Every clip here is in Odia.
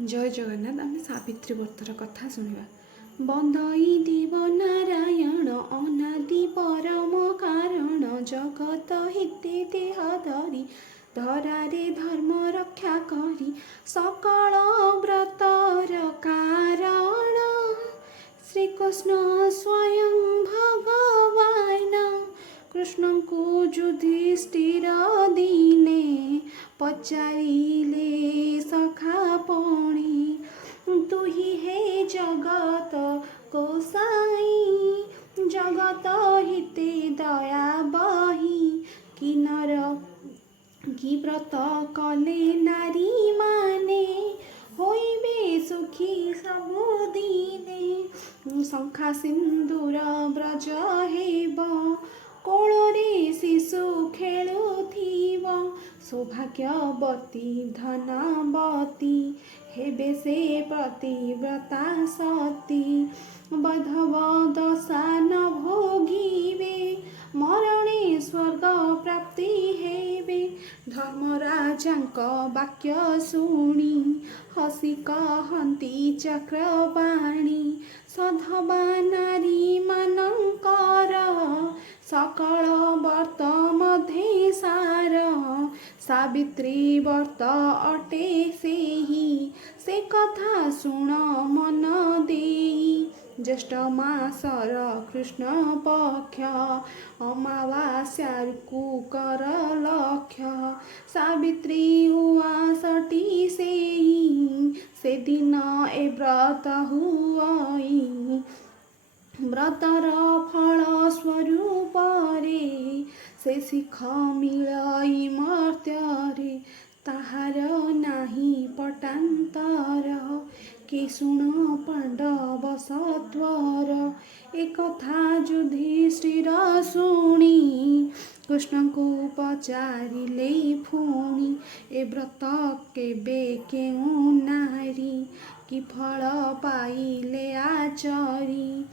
जय जगन्नाथ। आम सावित्री व्रतर कथा शुणा। बंदई देव नारायण अनादि परम कारण जगत हिते देह धरी धरारे धर्म रक्षा करी सकल व्रतर कारण श्रीकृष्ण स्वयं भगवान कृष्ण को युधिष्ठिर दिने पचारिले सखा पणी तुही हे जगत को साई जगत हिते दया बही किनर कि व्रत कले नारी माने होइबे सुखी सबुदिने शंखा सिंदूर ब्रज हेब कोଳରେ शिशु खेलुथिब सौभाग्यवती धनवती हेबे से प्रतिव्रता सती बधव दशा न भोगिबे मरणे स्वर्ग प्राप्ति हेबे धर्मराजांक वाक्य शुणी हसी कहती चक्रपाणी सधवा नारी मानकर सकल व्रत मध्ये सार सावित्री व्रत अटे सेही से कथा शुण मन देई ज्येष्ठ मासर कृष्ण पक्ष अमावास्याକୁ कर लक्ष्य सावित्री उवासटी सेही से दिन ए व्रत हुई व्रतर फल स्वरूप रे से शिख मिलई मर्त्ୟରେ ताहार नाही पटान्तर के शुण पाण्डव सत्वर एक कथा युधिष्ठिर शुणी कृष्ण को पचारिले पुणी ए व्रत केबे केउ नारी कि फल पाइले आचरी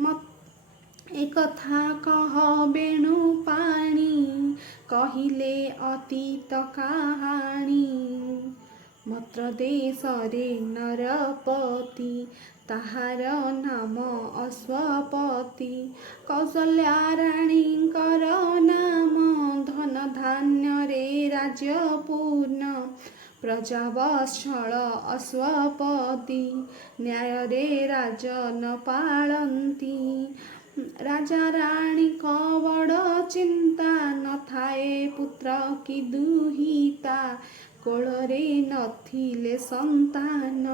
मत एक कथा कह बेणु पाणी कहिले अतीत कहानी मत्र देश रे नरपति ताहार नाम अश्वपति कौशल्या राणीकर नाम धन धान्य रे राज्य पूर्ण प्रजावत्सल अश्वपति न्याय रे राजन पालन्ति राजा राणी बड़ चिंता न थाए पुत्र की दुहिता कोଳରେ नथिले संतान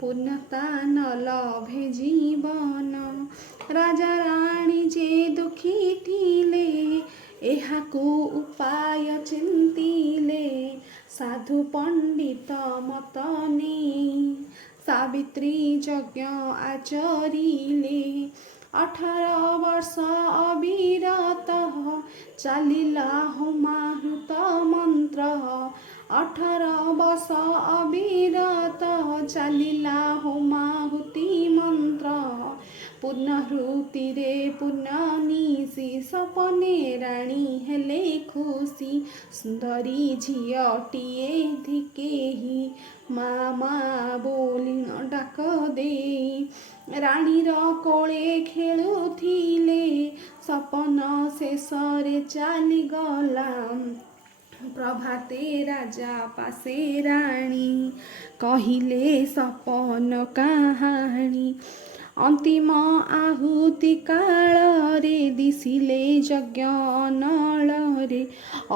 पूर्णता न लभे जीवन राजा राणी जे दुखी थिले एहाकु उपाय चिंतिले साधु पंडित मत नेई सावित्री यज्ञ आचरिले 18 वर्ष अविरत चलिला होमाहृत मंत्र 18 वर्ष अविरत चलिला होमाहुति मंत्र पुनःहृति रे पुनःनिशी सपने राणी हेले खुशी सुंदरी झियटिए धिकेही मामा बोली डाक दे राणीर कोळे खेलुथिले सपन शेषरे चलीगला प्रभाते राजा पासे राणी कहिले सपन कहानी अंतिम आहुति काଳରେ दिसिले यज्ञ नଳରେ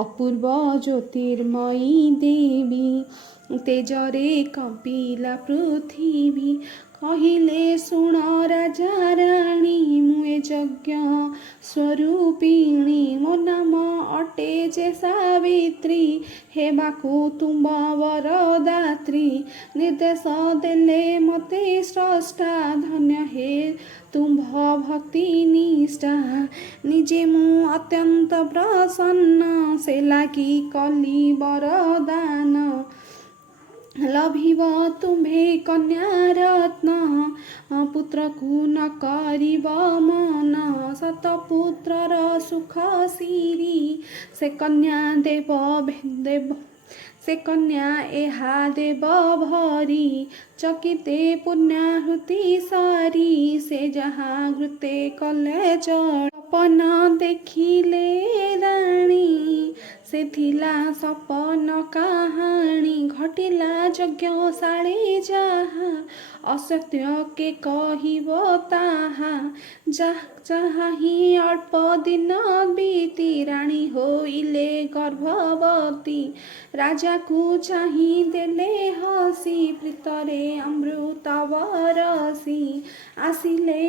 अपूर्व ज्योतिर्मयी देवी तेजरे कपिला पृथ्वी कहिले शुण राजा राणी मुए यज्ञ स्वरूपिणी मो नाम अटे जे सावित्री हेबाकु तुम वरदात्री निर्देश देले मते स्रष्टा धन्य हे तुम्भ भक्ति निष्ठा निजे मु अत्यंत प्रसन्न से लागी कली वरदान लभिब तुम्भे कन्या रत्न पुत्र को न करिब मन सतपुत्रर सुख सिरी से कन्या देव से कन्या एहा देव भरी चकिते पुण्याहुति सारी से जहाँ घृते कले सपन देखिले राणी से थिला सपन कहानी घटिला यज्ञशाळी जहाँ असत्य के कहिब ताहा जहाँ ही अल्प दिन बीती राणी होइले गर्भवती राजा को चाही देले हसी प्रीतरे अमृत बरसी आसिले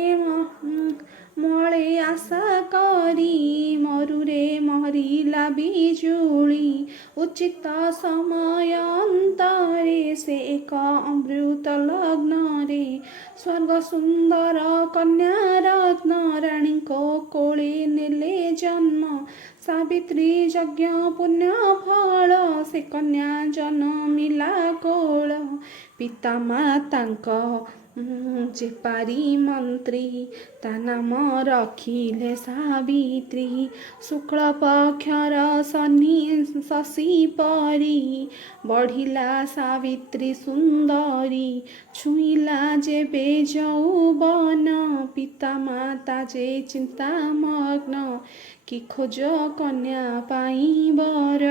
मळे आशा करी मरुरे मरिला बिजुली उचित समय अंतरे से एक अमृत लग्न रे स्वर्ग सुंदर कन्या रत्न रानी को कोले नेले जन्म सावित्री यज्ञ पुण्य फल से कन्या जन्मिला कोल पिता मातांक जेपारी मंत्री ता नाम रखिले सावित्री शुक्ल पक्षर शशि परी बढ़िला सावित्री सुंदरी छुईला जेबे यौवन पिता माता जे चिंता मग्न कि खोज कन्या पाई बर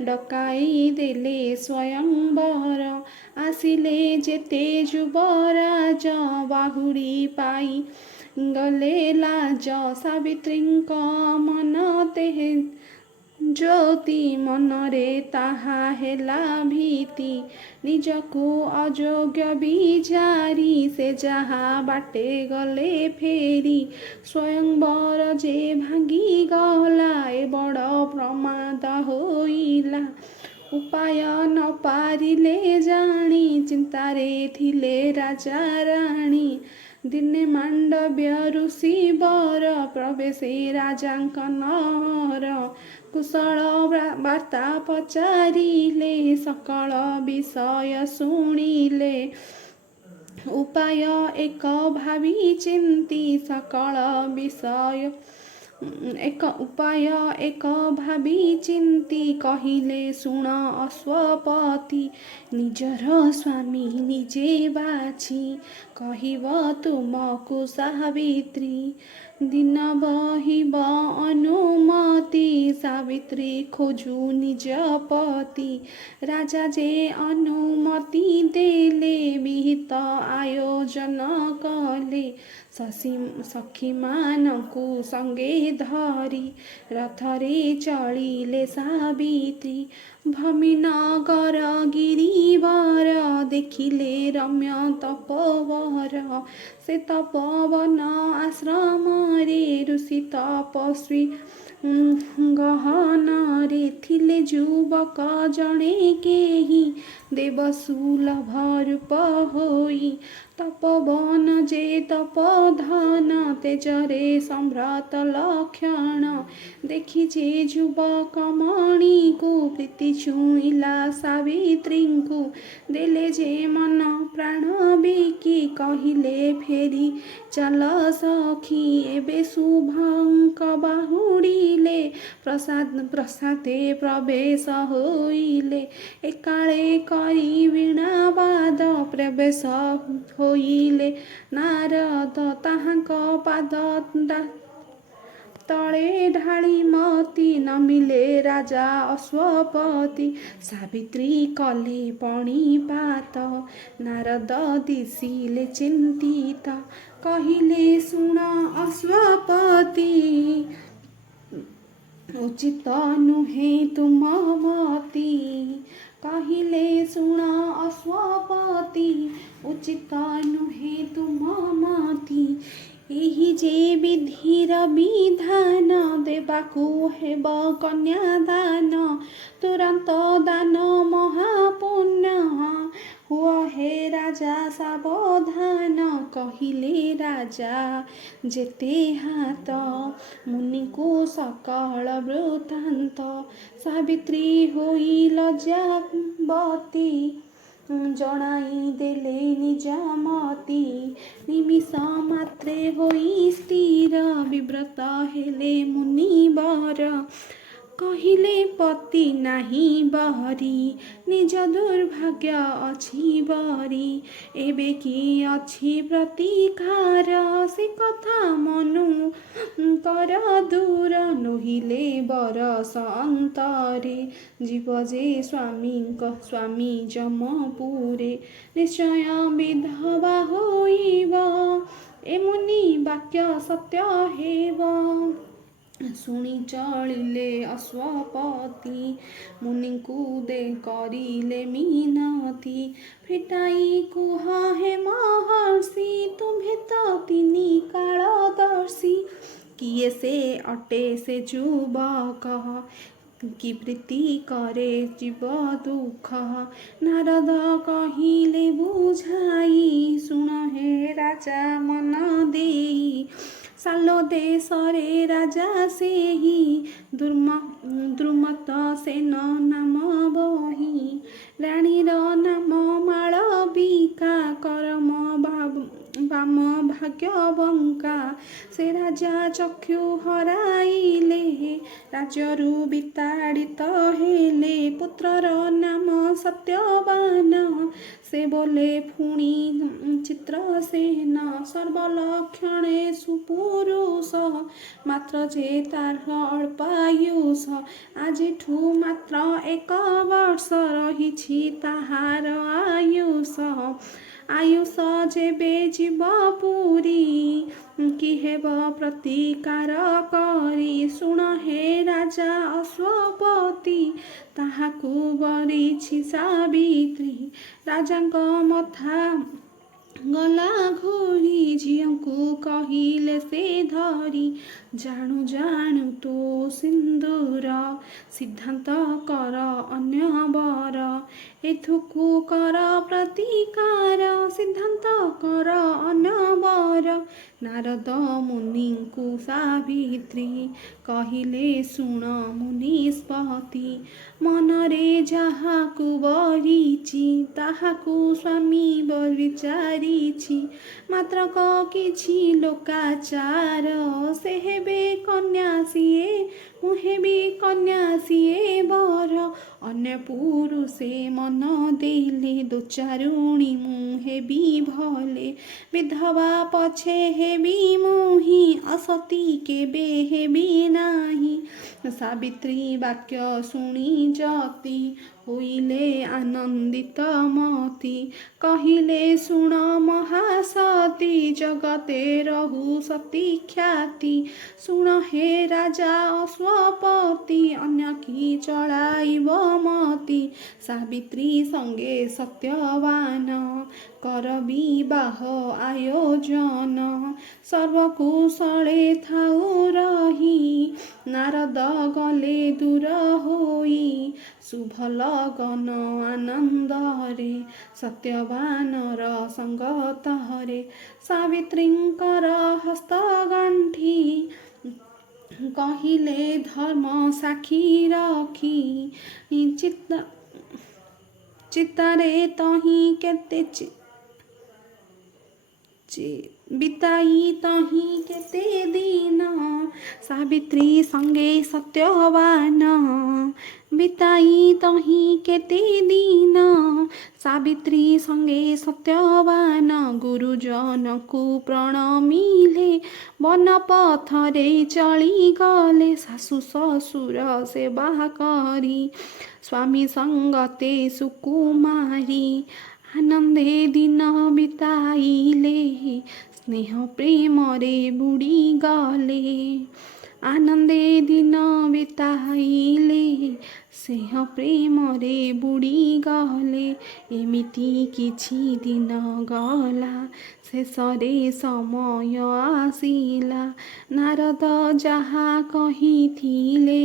डकाई देले स्वयंवर आसिले जेते युवराज बाहुड़ी पाई गले लाज सावित्रीଙ୍କ मन तेहे ज्योति मनरे ताहा हेला भीति निजको अयोग्य विचारी से जहा बाटे गले फेरी स्वयंवर जे भांगी गला ए बड़ प्रमाद होइला उपाय न पारिले जानी चिंतारे थिले राजा राणी दिने मांडव्य ऋषि वर प्रवेशे राजांक नर कुशल वार्ता पचारिले सकल विषय शुणिले उपाय एक भावी चिंती सकल विषय एक उपाय एक भावी चिंती कहिले शुण अश्वपति निजर स्वामी निजे बाछि कहिब तुमको सावित्री दिन बहिब अनुमति सावित्री खोजु निज पति राजा जे अनुमति देले विहित आयोजन कले सखी मानकु संगे धरी रथरे चलिले सावित्री भूमिनगर गिरिवर देखिले रम्य तपोवर से तपोवन आश्रम रे ऋषि तपस्वी गहन रे थिले युवक जणे केही देवसुलभ रूप होई तपोवन जे तपोधन तेजरे सम्भ्रत लक्षण देखि जे युवक मणि को प्रीति छुईला सावित्री को देले जे मन प्राण बिकी कहिले फेरी चल सखी एबे शुभंक बाहुड़िले प्रसादे प्रवेश होइले एकाळे करी वीणावाद प्रवेश होइले नारद ताहांक पाद तले ढाली मती नमिले राजा अश्वपति सावित्री कले पणिपात नारद दिशिले चिंतित कहिले शुण अश्वपति उचित नुहे तुम मती कहिले शुण अश्वपति उचित नुहे तुम मती एही जे विधिर विधान देवाकू हेब कन्यादान तुरंत दान महापुण्य हुआ हे राजा सावधान कहिले राजा जेते हाथ मुनि को सकल वृत्तांत सावित्री होई लज्जावती जनाई देले निज मती निमिष मात्रे होई स्थिर विव्रत हेले मुनिवर କହିଲେ ପତି ନାହିଁ ବହରି ନିଜ ଦୁର୍ଭାଗ୍ୟ ଅଛି ବରି ଏବେ କି ଅଛି ପ୍ରତିକାର ସେ କଥା ମନୁ କର ଦୂର ନୋହିଲେ ବରଷ ଅନ୍ତରେ ଯିବ ଯେ ସ୍ୱାମୀ ଯମପୁରେ ନିଶ୍ଚୟ ବିଧବା ହୋଇବ ଏମୁନି ବାକ୍ୟ ସତ୍ୟ ହେବ ଶୁଣି ଚଳିଲେ ଅଶ୍ୱପତି ମୁନିଙ୍କୁ ଦେ କରିଲେ ମିନତି ଫିଟାଇ କୁହ ହେ ମହର୍ଷି ତୁମ୍ଭେ ତ ତିନି କାଳଦର୍ଶୀ କିଏ ସେ ଅଟେ ସେ ଯୁବକ କି ପ୍ରୀତି କରେ ଜୀବ ଦୁଃଖ ନାରଦ କହିଲେ ବୁଝାଇ ଶୁଣ ହେ ରାଜା ମନ ଦେଇ ସାଲ ଦେଶରେ ରାଜା ସେହି ଦ୍ରୁମତ ସେନ ନାମ ବହି ରାଣୀର ନାମ ମାଳବିକା କରମ ବାମ ଭାଗ୍ୟ ବଙ୍କା ସେ ରାଜା ଚକ୍ଷୁ ହରାଇଲେ ରାଜ୍ୟରୁ ବିତାଡ଼ିତ ହେଲେ ପୁତ୍ରର ନାମ ସତ୍ୟବାନ ସେ ବୋଲେ ପୁଣି ଚିତ୍ରସେନ ସର୍ବଲକ୍ଷଣେ ସୁପୁରୁଷ ମାତ୍ର ଯେ ତାର ଅଳ୍ପାୟୁଷ ଆଜିଠୁ ମାତ୍ର 1 ବର୍ଷ ରହିଛି ତାହାର ଆୟୁଷ ଯେବେ ଯିବ ପୁରୀ କି ହେବ ପ୍ରତିକାର କରି ଶୁଣ ହେ ରାଜା ଅଶ୍ୱପତି ତାହାକୁ ବରିଛି ସାବିତ୍ରୀ ରାଜାଙ୍କ ମଥା ଗଲା ଘୋରି ଝିଅଙ୍କୁ କହିଲେ ସେ ଧରି ଜାଣୁ ଜାଣୁ ତୋ ସିନ୍ଦୁର ସିଦ୍ଧାନ୍ତ କର ଅନ୍ୟ ବର ଏଥୁକୁ କର ପ୍ରତିକାର ସିଦ୍ଧାନ୍ତ କର ଅନ୍ୟ ବର ନାରଦ ମୁନିଙ୍କୁ ସାବିତ୍ରୀ କହିଲେ ଶୁଣ ମୁନିଷ୍ପତି ମନରେ ଯାହାକୁ ବରିଛି ତାହାକୁ ସ୍ୱାମୀ ବିଚାରିଛି ମାତ୍ରକ କିଛି ଲୋକାଚାର ସେ ହେବେ କନ୍ୟା ସିଏ ମୁଁ ହେବି କନ୍ୟା ସିଏ ବର ଅନ୍ୟ ପୁରୁଷେ ମନ ଦେଲେ ଦୋଚାରୁଣୀ ମୁଁ ହେବି ଭଲେ ବିଧବା ପଛେ ହେବି ମୁହିଁ ଅସତୀ କେବେ ହେବି ନାହିଁ ସାବିତ୍ରୀ ବାକ୍ୟ ଶୁଣି ଯତି ହୋଇଲେ ଆନନ୍ଦିତ ମତି କହିଲେ ଶୁଣ ମହାସତୀ ଜଗତେ ରହୁ ସତୀ ଖ୍ୟାତି ଶୁଣ ହେ ରାଜା ଅଶ୍ୱପତି ଅନ୍ୟ କି ଚଳାଇବ ମତି ସାବିତ୍ରୀ ସଙ୍ଗେ ସତ୍ୟବାନ କର ବିବାହ ଆୟୋଜନ ସର୍ବକୁଶଳେ ଥାଉ ରହି ନାରଦ ଗଲେ ଦୂର ହୋଇ ଶୁଭ ଲଗନ ଆନନ୍ଦରେ ସତ୍ୟବାନର ସଙ୍ଗତରେ ସାବିତ୍ରୀଙ୍କର ହସ୍ତଗଣ୍ଠି କହିଲେ ଧର୍ମ ସାକ୍ଷୀ ରଖି ଚିତ୍ତରେ ତହିଁ କେତେ ବିତାଇ ତହିଁ କେତେ ଦିନ ସାବିତ୍ରୀ ସଙ୍ଗେ ସତ୍ୟବାନ ବିତାଇ ତହିଁ କେତେ ଦିନ ସାବିତ୍ରୀ ସଙ୍ଗେ ସତ୍ୟବାନ ଗୁରୁଜନକୁ ପ୍ରଣମିଲେ ବନ ପଥରେ ଚଳିଗଲେ ଶାଶୁ ଶ୍ୱଶୁର ସେବା କରି ସ୍ୱାମୀ ସଙ୍ଗତେ ସୁକୁମାରୀ ଆନନ୍ଦେ ଦିନ ବିତାଇଲେ ସ୍ନେହ ପ୍ରେମରେ ବୁଡ଼ିଗଲେ ଆନନ୍ଦେ ଦିନ ବିତାଇଲେ ସ୍ନେହ ପ୍ରେମରେ ବୁଡ଼ିଗଲେ ଏମିତି କିଛି ଦିନ ଗଲା ଶେଷରେ ସମୟ ଆସିଲା ନାରଦ ଯାହା କହିଥିଲେ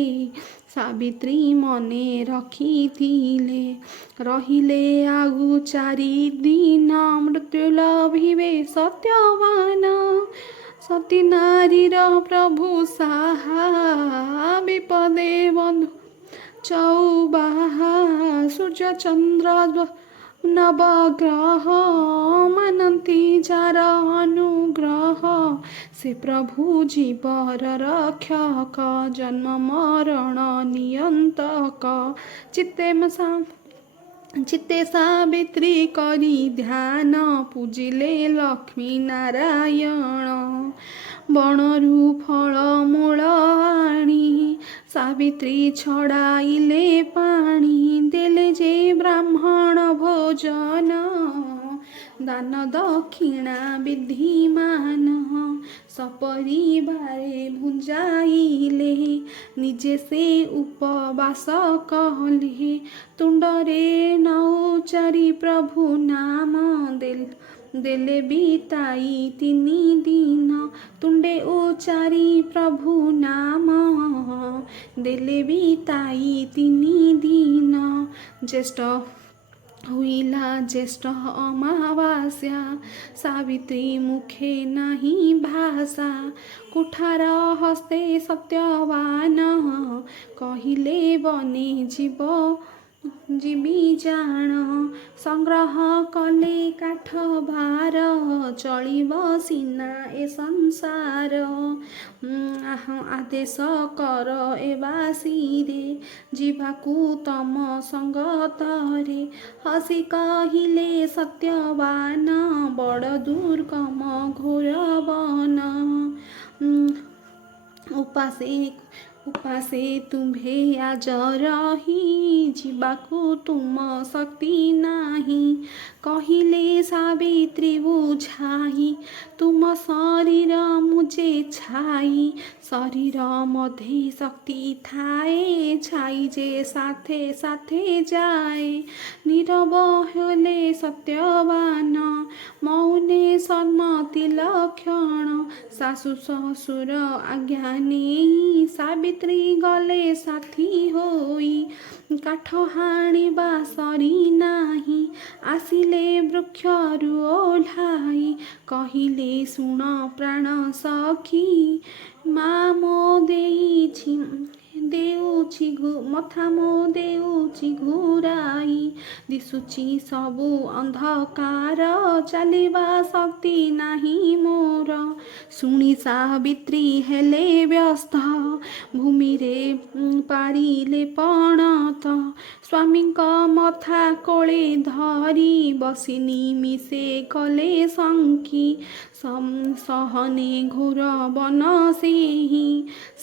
ସାବିତ୍ରୀ ମନେ ରଖିଥିଲେ ରହିଲେ ଆଉ 4 ଦିନ ମୃତ୍ୟୁ ଲଭିବେ ସତ୍ୟବାନ ସତୀ ନାରୀର ପ୍ରଭୁ ସାହା ବିପଦେ ବନ୍ଧୁ ଚଉବାହା ସୂର୍ଯ୍ୟ ଚନ୍ଦ୍ର ନବଗ୍ରହ ମାନନ୍ତି ଯାର ଅନୁଗ୍ରହ, ସେ ପ୍ରଭୁ ଜୀବର ରକ୍ଷକ, ଜନ୍ମ ମରଣ ନିୟନ୍ତକ। ଚିତ୍ତେ ସାବିତ୍ରୀ କରି ଧ୍ୟାନ, ପୂଜିଲେ ଲକ୍ଷ୍ମୀ ନାରାୟଣ। ବଣରୁ ଫଳ ମୂଳ ଆଣି, ସାବିତ୍ରୀ ଛଡ଼ାଇଲେ ପାଣି, ଦେଲେ ଯେ ବ୍ରାହ୍ମଣ ଭୋଜନ, ଦାନ ଦକ୍ଷିଣା ବିଧିମାନ। ସପରିବାରେ ଭୁଞ୍ଜାଇଲେ, ନିଜେ ସେ ଉପବାସ କଲେ, ତୁଣ୍ଡରେ ନଉଚାରି ପ୍ରଭୁ ନାମ, ଦେଲେ ବିତାଇ 3 ଦିନ। ତୁଣ୍ଡେ ଉଚାରି ପ୍ରଭୁ ନାମ, ଦେଲେ ବିତାଇ 3 ଦିନ। ଜ୍ୟେଷ୍ଠ ହୁଇଲା ଜ୍ୟେଷ୍ଠ ଅମାବାସ୍ୟା, ସାବିତ୍ରୀ ମୁଖେ ନାହିଁ ଭାଷା, କୁଠାର ହସ୍ତେ ସତ୍ୟବାନ, କହିଲେ ବନେ ଯିବି ଜାଣ। ସଂଗ୍ରହ କଲେ କାଠ ଭାର, ଚଳିବ ସିନା ଏ ସଂସାର। ଆଦେଶ କର ଏ ବାସିରେ, ଯିବାକୁ ତମ ସଙ୍ଗତରେ। ହସି କହିଲେ ସତ୍ୟବାନ, ବଡ଼ ଦୁର୍ଗମ ଘୋର ବନ। ଉପାସେ ତୁମ୍ଭେ ଆଜ ରହି, ଯିବାକୁ ତୁମ ଶକ୍ତି ନାହିଁ। କହିଲେ ସାବିତ୍ରୀ ବୁଝାଇ, ତୁମ ଶରୀର ମୁଁ ଯେ ଛାଇ। ଶରୀର ମଧ୍ୟେ ଶକ୍ତି ଥାଏ, ଛାଇ ଯେ ସାଥେ ସାଥେ ଯାଏ। ନୀରବ ହେଲେ ସତ୍ୟବାନ, ମୌନେ ସମ୍ମତି ଲକ୍ଷଣ। ଶାଶୁ ଶ୍ୱଶୁର ଆଜ୍ଞା ନେଇ, ସାବିତ୍ରୀ ଗଲେ ସାଥୀ ହୋଇ। କାଠ ହାଣିବା ସରି ନାହିଁ, ଆସିଲେ ବୃକ୍ଷରୁ ଓହ୍ଲାଇ। କହିଲେ ଶୁଣ ପ୍ରାଣ ସଖୀ, ମା ମୋ ମଥା ମୋ ଦେଉଛି ଘୁରାଇ। ଦିଶୁଛି ସବୁ ଅନ୍ଧକାର, ଚାଲିବା ଶକ୍ତି ନାହିଁ ମୋର। ଶୁଣି ସାବିତ୍ରୀ ହେଲେ ବ୍ୟସ୍ତ, ଭୂମିରେ ପାରିଲେ ପଣତ। ସ୍ୱାମୀଙ୍କ ମଥା କୋଳେ ଧରି, ବସି ନିମିଷେ କଲେ ଶଙ୍କି। ସହନେ ଘୋର ବନ ସେହି,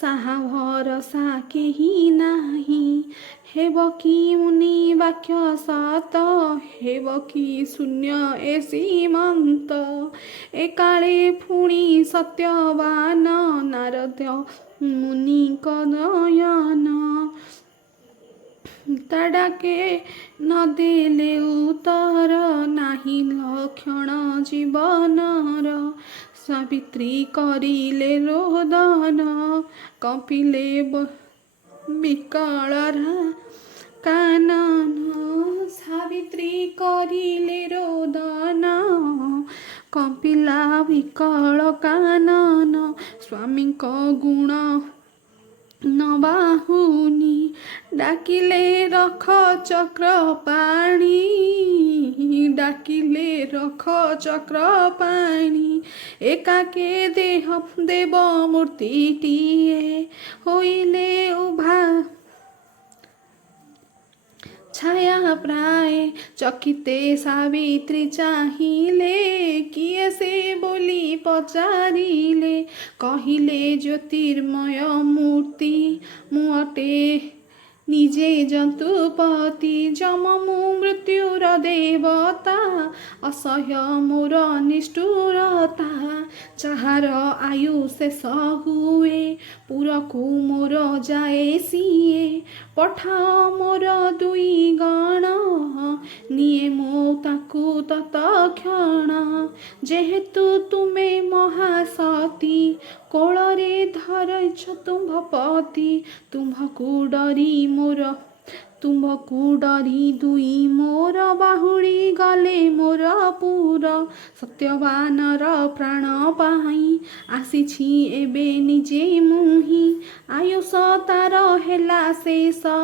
ସାହା ଭରସା କେହି ନାହିଁ। ହେବ କି ମୁନି ବାକ୍ୟ ସତ, ହେବ କି ଶୂନ୍ୟ ଏ ସୀମନ୍ତ। ଏକାଳେ ପୁଣି ସତ୍ୟବାନ, ନାରଦ ମୁନିଙ୍କ ନୟନ। ତା ଡାକେ ନ ଦେଲେ ଉତ୍ତର, ନାହିଁ ଲକ୍ଷଣ ଜୀବନର। ସାବିତ୍ରୀ କରିଲେ ରୋଦନ, କମ୍ପିଲେ ବିକଳ କାନନ। ସାବିତ୍ରୀ କରିଲେ ରୋଦନ, କମ୍ପିଲା ବିକଳ କାନନ। ସ୍ୱାମୀଙ୍କ ଗୁଣ ନ ବାହୁନି, ଡାକିଲେ ରଖ ଚକ୍ର ପାଣି। ଡାକିଲେ ରଖ ଚକ୍ର ପାଣି। ଏକାକେ ଦେବ ମୂର୍ତ୍ତିଟିଏ, ହୋଇଲେ ଉଭା ଛାୟା ପ୍ରାୟ। ଚକିତେ ସାବିତ୍ରୀ ଚାହିଁଲେ, କିଏ ସେ ବୋଲି ପଚାରିଲେ। କହିଲେ ଜ୍ୟୋତିର୍ମୟ ମୂର୍ତ୍ତି, ମୁଁ ଅଟେ ନିଜେ ଜନ୍ତୁପତି। ଯମ ମୁଁ ମୃତ୍ୟୁର ଦେବତା, ଅସହ୍ୟ ମୋର ନିଷ୍ଠୁରତା। ଯାହାର ଆୟୁ ଶେଷ ହୁଏ, ପୁରକୁ ମୋର ଯାଏ ସିଏ। ପଠାଅ ମୋର 2 ଗଣ, ନିଏ ମୁଁ ତାକୁ ତତକ୍ଷଣ। ଯେହେତୁ ତୁମେ ମହାସତୀ, କୋଳରେ ଧରିଛ ତୁମ୍ଭ ପତି। ତୁମ୍ଭକୁ ଡରି ମୋର ତୁମ୍ଭକୁ ଡରି ଦୁଇ ମୋର ବାହୁଡ଼ି ଗଲେ ମୋର ପୁର ସତ୍ୟବାନର ପ୍ରାଣ ପାଇଁ ଆସିଛି ଏବେ ନିଜେ ମୁହିଁ ଆୟୁଷ ତାର ହେଲା ଶେଷ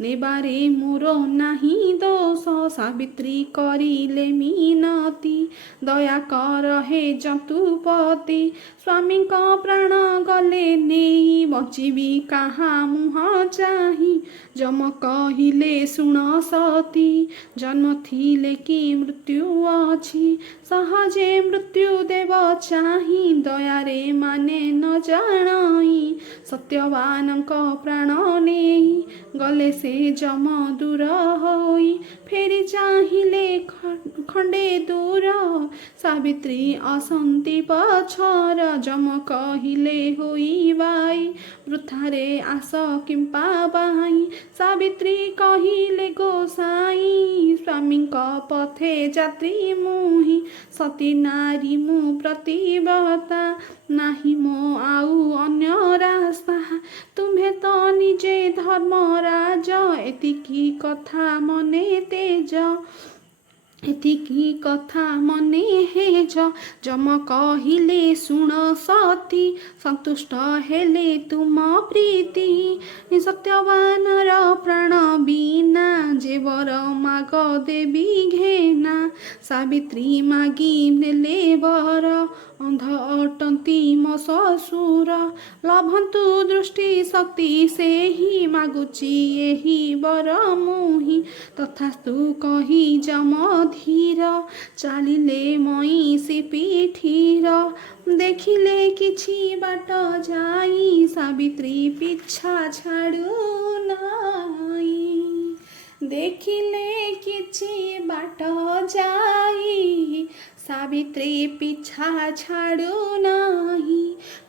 ନେବାରେ ମୋର ନାହିଁ ଦୋଷ ସାବିତ୍ରୀ କରିଲେ ମିନତି ଦୟା କର ହେ ଯତୁପତି ସ୍ୱାମୀଙ୍କ ପ୍ରାଣ ଗଲେ ନେଇ ବଞ୍ଚିବି କାହା ମୁହଁ ଚାହିଁ ଯମ କହିଲେ ଶୁଣ ସତୀ ଜନ୍ମ ଥିଲେ କି ମୃତ୍ୟୁ ଅଛି ସହଜେ ମୃତ୍ୟୁ ଦେବ ଚାହିଁ ଦୟାରେ ମାନେ ନ ଜାଣଇ ସତ୍ୟବାନଙ୍କ ପ୍ରାଣ ନେଇ ଗଲେ ସେ ଯମ ଦୂର ହୋଇ ଫେରି ଚାହିଁଲେ ଖଣ୍ଡେ ଦୂର ସାବିତ୍ରୀ ଅସନ୍ତି ପଛର ଯମ କହିଲେ ହୋଇ ବାଇ ବୃଥାରେ ଆସ କିମ୍ପା ବାଇ ସାବିତ୍ରୀ କହିଲେ ଗୋସାଇ ସ୍ୱାମୀଙ୍କ ପଥେ ଯାତ୍ରୀ ମୁହିଁ ସତୀ ନାରୀ ମୁଁ ପ୍ରତିବ୍ରତା ନାହିଁ ମୋ ଆଉ ଅନ୍ୟ ରାସ୍ତା ତୁମ୍ଭେ ତ ନିଜେ ଧର୍ମରାଜ ଏତିକି କଥା ମନେ ତେଜ ଏତିକି କଥା ମନେ ହେଜ ଯମ କହିଲେ ଶୁଣ ସତୀ ସନ୍ତୁଷ୍ଟ ହେଲେ ତୁମ ପ୍ରୀତି ସତ୍ୟବାନର ପ୍ରାଣ ବିନା ଯେ ବର ମାଗ ଦେବି ଘେନା ସାବିତ୍ରୀ ମାଗି ନେଲେ ବର ଅନ୍ଧ ଅଟନ୍ତି ମୋ ଶ୍ୱଶୁର ଲଭନ୍ତୁ ଦୃଷ୍ଟି ଶକ୍ତି ସେହି ମାଗୁଛି ଏହି ବର ମୁହିଁ ତଥାସ୍ତୁ କହି ଯମ ଧୀର ଚାଲିଲେ ମଇଁଷି ପିଠିର ଦେଖିଲେ କିଛି ବାଟ ଯାଇ ସାବିତ୍ରୀ ପିଛା ଛାଡ଼ୁ ନାଇଁ ଦେଖିଲେ କିଛି ବାଟ ଯାଇ ସାବିତ୍ରୀ ପିଛା ଛାଡ଼ୁ ନାହିଁ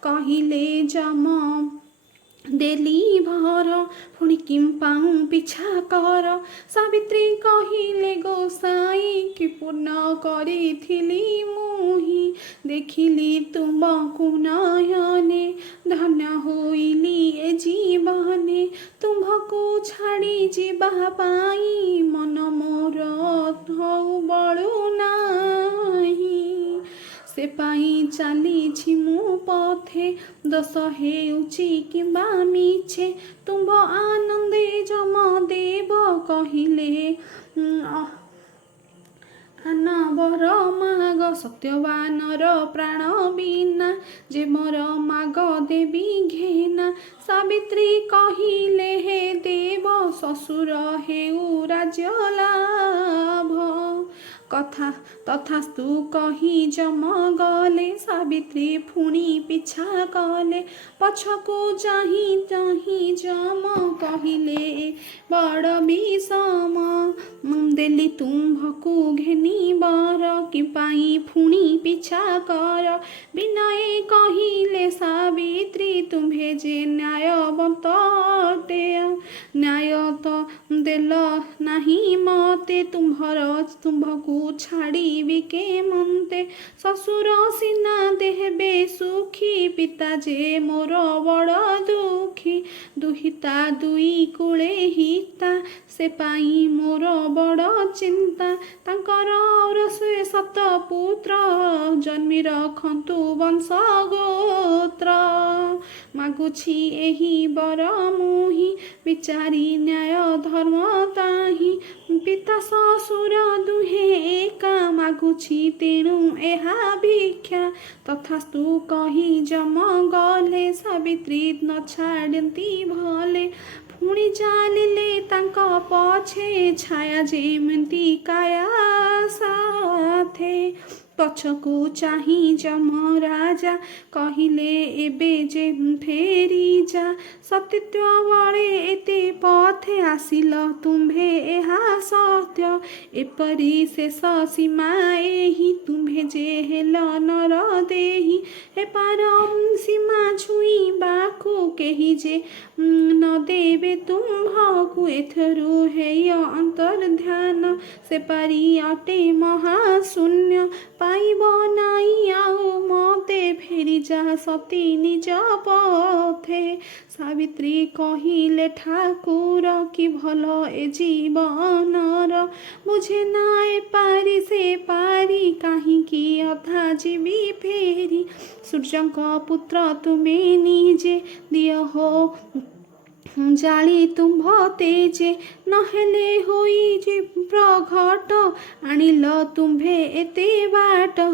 କହିଲେ ଯମ ଦେଲି ଭର ପୁଣି କିମ୍ପାଉଁ ପିଛା କର ସାବିତ୍ରୀ କହିଲେ ଗୋସାଇ କି ପୂର୍ଣ୍ଣ କରିଥିଲି ମୁହିଁ ଦେଖିଲି ତୁମ୍ଭଙ୍କୁ ନୟନେ ଧନ୍ୟ ହୋଇଲି ଏ ଜୀବନେ ତୁମ୍ଭକୁ ଛାଡ଼ି ଯିବା ପାଇଁ ମନ ମୋର ହଉ ବଳୁ ନାହିଁ ସେ ପାଇଁ ଚାଲିଛି ମୁଁ ପଥେ ଦୋଷ ହେଉଛି କିମ୍ବା ମିଛେ ତୁମ୍ଭ ଆନନ୍ଦେ ଯମ ଦେବ କହିଲେ ବର ମାଗ ସତ୍ୟବାନର ପ୍ରାଣ ବିନା ଯେ ମୋର ମାଗ ଦେବି ଘେନା ସାବିତ୍ରୀ କହିଲେ ହେ ଦେବ ଶ୍ୱଶୁର ହେଉ ରାଜ୍ୟ ଲାଭ କଥା ତଥାସ୍ତୁ କହି ଯମ ଗଲେ ସାବିତ୍ରୀ ପୁଣି ପିଛା କଲେ ପଛକୁ ଚାହିଁ ଚାହିଁ ଯମ କହିଲେ ବଡ଼ ବିଷମ ଦେଲି ତୁମ୍ଭକୁ ଘେନି ବର କି ପାଇଁ ପୁଣି ପିଛା କର ବିନୟେ କହିଲେ ସାବିତ୍ରୀ ତୁମ୍ଭେ ଯେ ନ୍ୟାୟବନ୍ତ ଅଟେ ନ୍ୟାୟ ତ ଦେଲ ନାହିଁ ମତେ ତୁମ୍ଭକୁ ଛାଡ଼ିବି କେମନ୍ତେ ଶ୍ୱଶୁର ସିନା ଦେହେବେ ସୁଖୀ ପିତା ଯେ ମୋର ବଡ଼ ଦୁଃଖୀ ଦୁହିତା ଦୁଇ କୂଳେ ହିତା ସେ ପାଇଁ ମୋର ବଡ଼ ଚିନ୍ତା ତାଙ୍କର ରସେ ସତ ପୁତ୍ର ଜନ୍ମି ରଖନ୍ତୁ ବଂଶ ଗୋତ୍ର ମାଗୁଛି ଏହି ବର ମୁହିଁ ବିଚାରି ନ୍ୟାୟ ଧର୍ମ ତାହିଁ ପିତା ଶ୍ୱଶୁର ଦୁହେଁ ଏକା ମାଗୁଛି ତେଣୁ ଏହା ଭିକ୍ଷା ତଥାସ୍ତୁ କହି ଯମ ଗଲେ ସାବିତ୍ରୀ ନ ଛାଡ଼ନ୍ତି ଭଲେ ପୁଣି ଚାଲିଲେ ତାଙ୍କ ପଛେ ଛାୟା ଯେମିତି କାୟା ସାଥେ ପଛକୁ ଚାହିଁ ଯମ ରାଜା କହିଲେ ଏବେ ଯେ ଫେରି ଯା ସତୀତ୍ୱ ବଳେ ଏତେ ପଥେ ଆସିଲ ତୁମ୍ଭେ ଏହା ସତ୍ୟ ଏପରି ଶେଷ ସୀମା ଏହି ତୁମ୍ଭେ ଯେ ହେଲ ନର ଦେହି ଏପାର ସୀମା ଛୁଇଁବାକୁ କେହି ଯେ ନ ଦେବେ ତୁମ୍ଭକୁ ଏଥରୁ ହେୟ ଅନ୍ତର୍ଧ୍ୟାନ ସେପାରି ଅଟେ ମହାଶୂନ୍ୟ ପାଇବ ନାଇଁ ଆଉ ମତେ ଫେରି ଯା ସତୀ ନିଜ ପଥେ। ସାବିତ୍ରୀ କହିଲେ ଠାକୁର କି ଭଲ ଏ ଜୀବନର, ବୁଝେ ନା ଏ ପାରି ସେ ପାରି କାହିଁକି ଅଧା ଯିବି ଫେରି। ସୂର୍ଯ୍ୟଙ୍କ ପୁତ୍ର ତୁମେ ନିଜେ ଦିଅ ହୋ ଜାଳି ତୁମ୍ଭ ତେଜେ, ନହେଲେ ହୋଇଛି ପ୍ରଘଟ ଆଣିଲ ତୁମ୍ଭେ ଏତେ ବାଟ।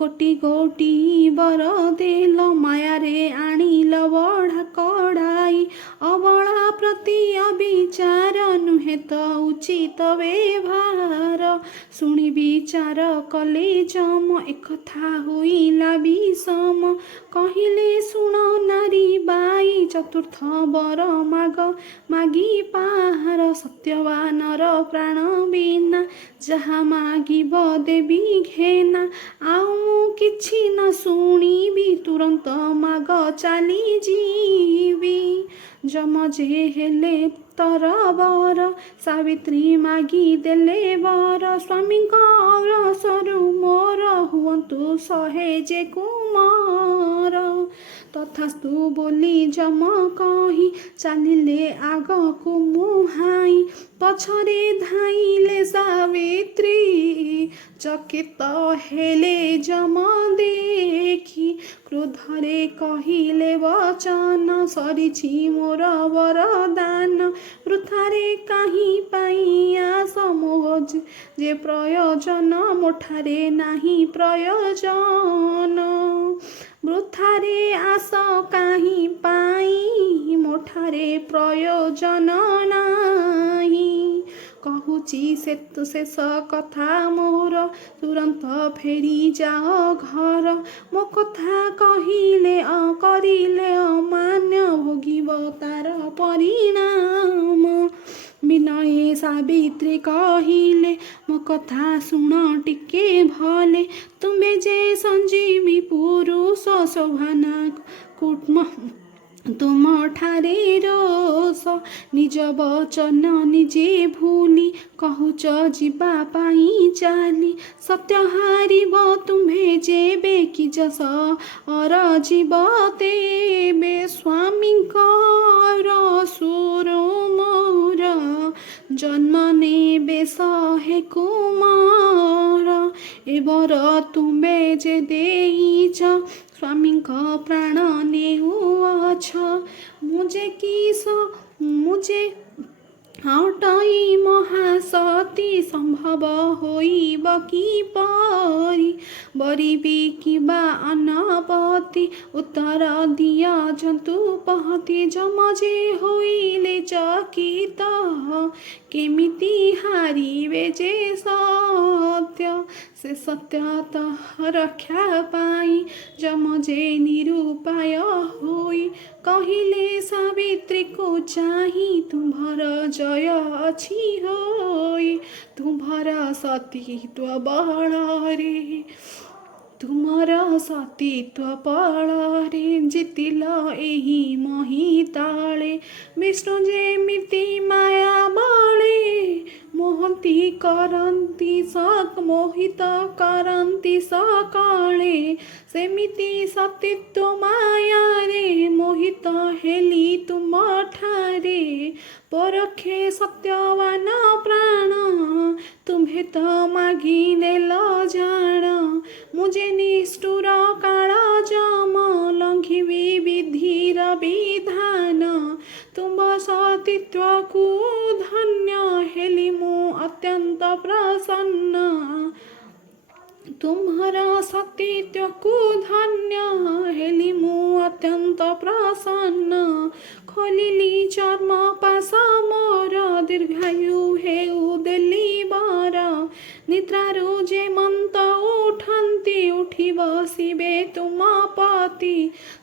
ଗୋଟି ଗୋଟି ବର ଦେଲ ମାୟାରେ ଆଣିଲ ବଢ଼ା କଡ଼ାଇ, ଅବଳା ପ୍ରତି ଅବିଚାର ନୁହେଁ ତ ଉଚିତ ବ୍ୟବହାର। ଶୁଣି ବିଚାର କଲେ ଯମ ଏକଥା ହୋଇଲା ବିଷମ, କହିଲେ ଶୁଣ ନାରୀ ବାଇ ଚତୁର୍ଥ ବର ମାଗ ମାଗି ପାହାର। ସତ୍ୟବାନର ପ୍ରାଣ ବିନା ଯାହା ମାଗିବ ଦେବି ଘେନା, ଆଉ ମୁଁ କିଛି ନ ଶୁଣିବି ତୁରନ୍ତ ମାଗ ଚାଲିଯିବି। ଯମ ଯେ ହେଲେ ତରବର ସାବିତ୍ରୀ ମାଗି ଦେଲେ ବର, ସ୍ୱାମୀଙ୍କ ଅରସରୁ ମୋର ହୁଅନ୍ତୁ ଶହେ ଯେ କୁମାର। ତଥାସ୍ତୁ ବୋଲି ଯମ କହି ଚାଲିଲେ ଆଗକୁ ମୁହାଁଇ, ପଛରେ ଧାଇଁଲେ ସାବିତ୍ରୀ ଚକିତ ହେଲେ ଯମ ଦେଖି। କ୍ରୋଧରେ କହିଲେ ବଚନ ସରିଛି ମୋର ବରଦାନ, ବୃଥାରେ କାହିଁ ପାଇଁ ଆସ ମୋହ ଯେ ପ୍ରୟୋଜନ ମୋଠାରେ ନାହିଁ ପ୍ରୟୋଜନ। ବୃଥାରେ ଆସ କାହିଁ ପାଇଁ ମୋଠାରେ ପ୍ରୟୋଜନ ନାହିଁ। କହୁଛି ଶେଷ କଥା ମୋର ତୁରନ୍ତ ଫେରି ଯାଅ ଘର, ମୋ କଥା କହିଲେ କରିଲେ ଅମାନ୍ୟ ଭୋଗିବ ତାର ପରିଣାମ। ବିନୟେ ସାବିତ୍ରୀ କହିଲେ ମୋ କଥା ଶୁଣ ଟିକେ ଭଲେ, ତୁମେ ଯେ ସଞ୍ଜୀବୀ ପୁରୁଷ ଶୋଭନା କୁଟ୍ମ ତୁମଠାରେ ରୋଷ। ନିଜ ବଚନ ନିଜେ ଭୁଲି କହୁଛ ଯିବା ପାଇଁ ଚାଲି, ସତ୍ୟ ହାରିବ ତୁମ୍ଭେ ଯେବେ କି ଯଶ ଅରଜିବ ତେବେ। ସ୍ୱାମୀଙ୍କର ସୁରୁ ମୋର ଜନ୍ମ ନେବେ ଶହେ କୁମାର, ଏ ବର ତୁମେ ଯେ ଦେଇଛ ସ୍ୱାମୀଙ୍କ ପ୍ରାଣ ନେଉଅଛ। ମୁଁ ଯେ କିସ ମୁଁ ଯେ ଅଟଇ ମହାସତୀ ସମ୍ଭବ ହୋଇବ କିପରି। ବରିବି କିବା ଅନପତି ଉତ୍ତର ଦିଅ ଜନ୍ତୁ ପହତି। ଯମ ଯେ ହୋଇଲେ ଚକିତ କେମିତି ହାରିବେ ଯେ ସତ୍ୟ। ସେ ସତ୍ୟ ରକ୍ଷା ପାଇଁ ଯମ ଯେ ନିରୁପାୟ ହୋଇ କହିଲେ ସାବିତ୍ରୀକୁ ଚାହିଁ ତୁମ୍ଭର ଜୟ ଅଛି ହୋଇ। ତୁମ୍ଭର ସତୀତ୍ୱ ବଳରେ ତୁମର ସତୀତ୍ୱ ବଳରେ ଜିତିଲ ଏହି ମହିତଳେ। ବିଷ୍ଣୁ ଯେମିତି ମାୟା ବଳେ ମୋହିତ କରନ୍ତି ସକାଳେ, ସେମିତି ସତୀତ୍ୱ ମାୟାରେ ମୋହିତ ହେଲି ତୁମଠାରେ। ପରଖେ ସତ୍ୟବାନ ପ୍ରାଣ ତୁମ୍ଭେ ତ ମାଗିନେଲ ଜାଣ, ମୁଁ ଯେ ନିଷ୍ଠୁର କାଳ ଯମ ଲଙ୍ଘିବି ବିଧିର ବିଧାନ। ତୁମ୍ଭ ସତୀତ୍ୱକୁ ଧନ୍ୟ ହେଲି ମୁଁ ଅତ୍ୟନ୍ତ ପ୍ରସନ୍ନ। ତୁମ୍ଭର ସତୀତ୍ୱକୁ ଧନ୍ୟ ହେଲି ମୁଁ ଅତ୍ୟନ୍ତ ପ୍ରସନ୍ନ। ଖୋଲିଲି ଚର୍ମ ପାଶ ମୋର ଦୀର୍ଘାୟୁ ହେଉ ଦେଲି ବର। ନିଦ୍ରାରୁ ଯେ ମନ୍ତ ଉଠନ୍ତି ଉଠି ବସିବେ ତୁମ ପତି।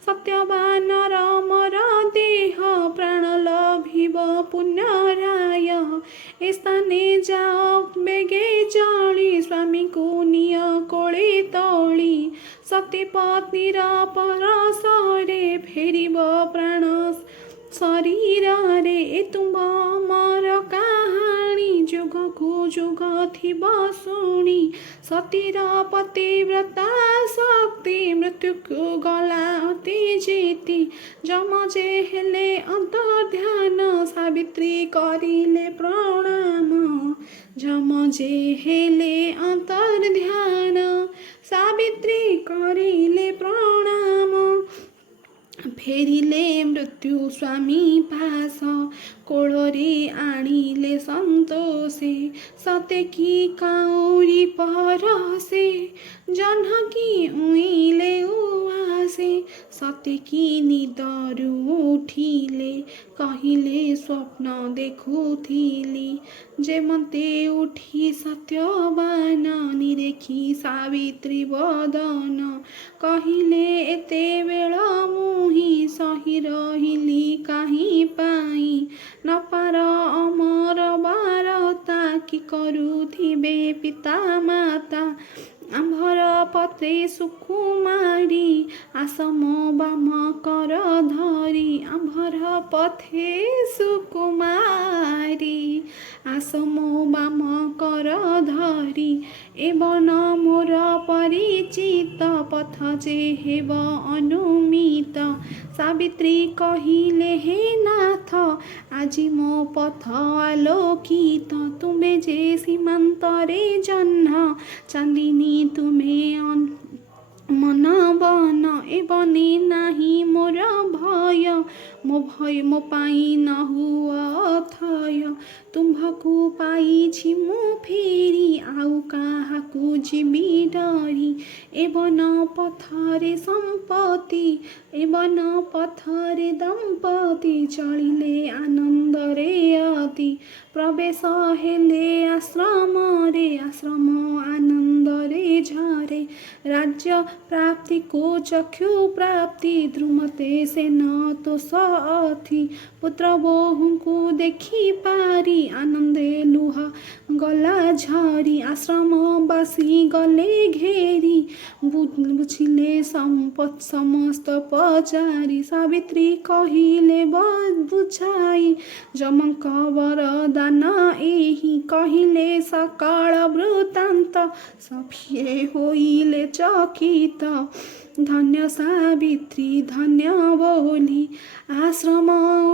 ସତ୍ୟବାନର ମୋର ଦେହ ପ୍ରାଣ ଲଭିବ ପୁନରାୟ। ଏ ସ୍ଥାନେ ଯାଅ ବେଗେ ଚଳି ସ୍ୱାମୀକୁ ନିଅ କୋଳେ ତୋଳି। ସତୀ ପତ୍ନୀର ପରଶରେ ଫେରିବ ପ୍ରାଣ शरीर रे ए तुम्ब अमर काहानी जुगको जुग थिब शुणी सतीर पतिव्रता शक्ति मृत्युको गला अति जेति जम जे हेले अंतर्ध्यान सावित्री करिले प्रणाम जम जे हेले अंतर्ध्यान सावित्री करिले प्रणाम फेरिले मृत्यु स्वामी पास कोଳରେ आଣିले सन्तोषे सतेकी काउरी परसे जह्नकी उइले उआसे सतेकी निदरु उठिले कहिले स्वप्न देखुथिली जेमते उठी सत्यवान निरेखी सावित्री बदन कहिले एते बेळ मुही सही रहिली काहीं पाई न पार अमर बारता कि करुथिबे पिता माता आम्भर पत्रे सुकुमारी आसम बाम कर धरी आम्भर पथे सुकुमारी आसम बाम कर धरी एवं मोर परिचित पथ जे हेब अनुमित सावित्री कहिले हे नाथ আজি मो पथ आलोकित तुम्हें जे सीमांतरे जह्न चांदिनी तुम्हें मन बन एवने नाही मोर भय मो पाई न हुआ अथय तुम्भको पाइछि मु फेरी आउ काहाकु जीवी डरी एवं पथरे सम्पत्ति एवं पथरे दंपति चलिले आनंदरे अति प्रवेश हेले आश्रम आनंदरे झरे राज्य प्राप्ति को चक्षु प्राप्ति द्रुमते से न तो सथी पुत्र बोहू को देखी पारी आनंदे लुह गला झरी आश्रम बासी गले घेरी बुझिले संपत समस्त पचारी सावित्री कहिले बुझाई जमक वरदान एही कहिले सकाळ वृत्तान्त सफिए होइले चकित धन्य सावित्री धन्य बोली आश्रम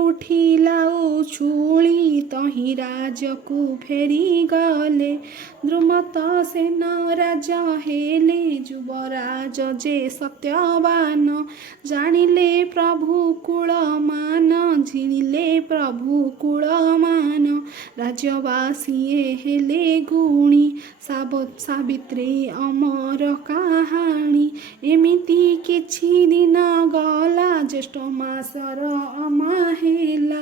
उठिला उछुली तही राजकु फेरी गले द्रुमत सेन राजा हेले युवराज जे सत्यवान जानिले प्रभु कुलमान झिनिले प्रभु कुलमान राज्यवासीए हेले गुणी सावित्री अमर काहाणी एमिति किछि दिन गला ज्येष्ठ मासर अमा हेला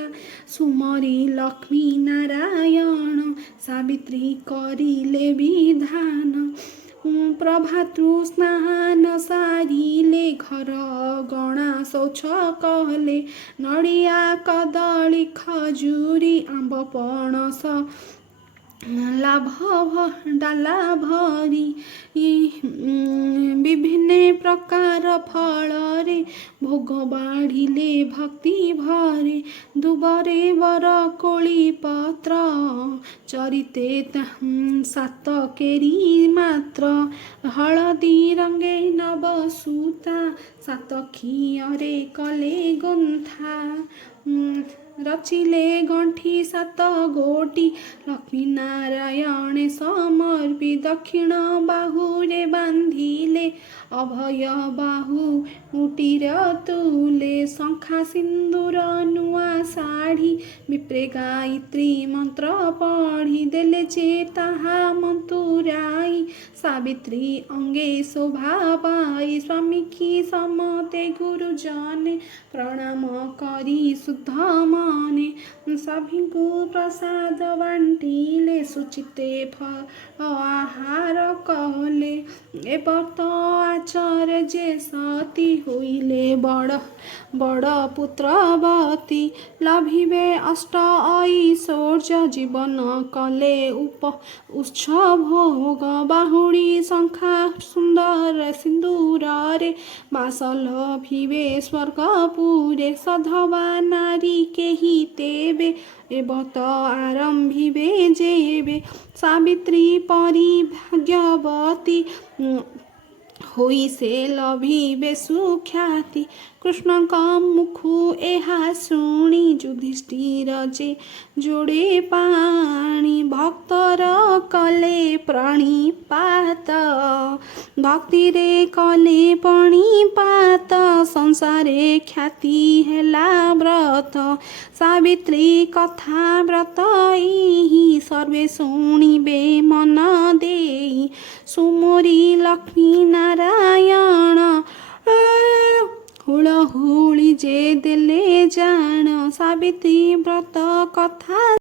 सुमरी लक्ष्मी नारायण सावित्री करिले विधान प्रभातृ स्नान सारिले घर गणा शौच कहले नडिया कदली खजुरी आंब पणस लाभ डाला भरी विभिन्न प्रकार फल रे भोग बाढ़िले भक्ति भरे दुबरे बर कोली पत्र चरिते सात केरी मात्र हलदी रंगे नव सूता सात खियरे कले गुंथा रचिले गंठी सात गोटी लक्ष्मी नारायण समर्पी दक्षिण बाहुरे बांधिले अभय बाहु उटीर तुले शंखा सिंदूर नुआ साड़ी विप्रे गायत्री मंत्र पढ़ी देले जे ताहा मंतुराई सावित्री अंगे शोभा पाई स्वामी की समते गुरुजने प्रणाम करी शुद्ध मने सभी को प्रसाद बांटिले सुचिते फल आहार कहले ए व्रत आचर जे सती होइले बड़ बड़ पुत्रवती लभिबे अष्ट ऐश्वर्य जीवन कले उत्सव भोग बाहुडी शङ्खा सुन्दर सिन्दूर रे बास लभिबे स्वर्गपुरे सधवा नारी केही तेबे एबत आरम्भिबे जेबे सावित्री परी भाग्यवती होई से लभिबे सुख्याति कृष्णक मुखु एहा शुणी युधिष्ठिर जे जोडे पाणी भक्तर कले प्रणिपात भक्ति रे कले प्रणिपात संसारे ख्याति हेला व्रत सावित्री कथा व्रत इहि सर्वे शुणिबे मन देई सुमोरी लक्ष्मी नारायण हुलहुली जे देले जान सावित्री व्रत कथा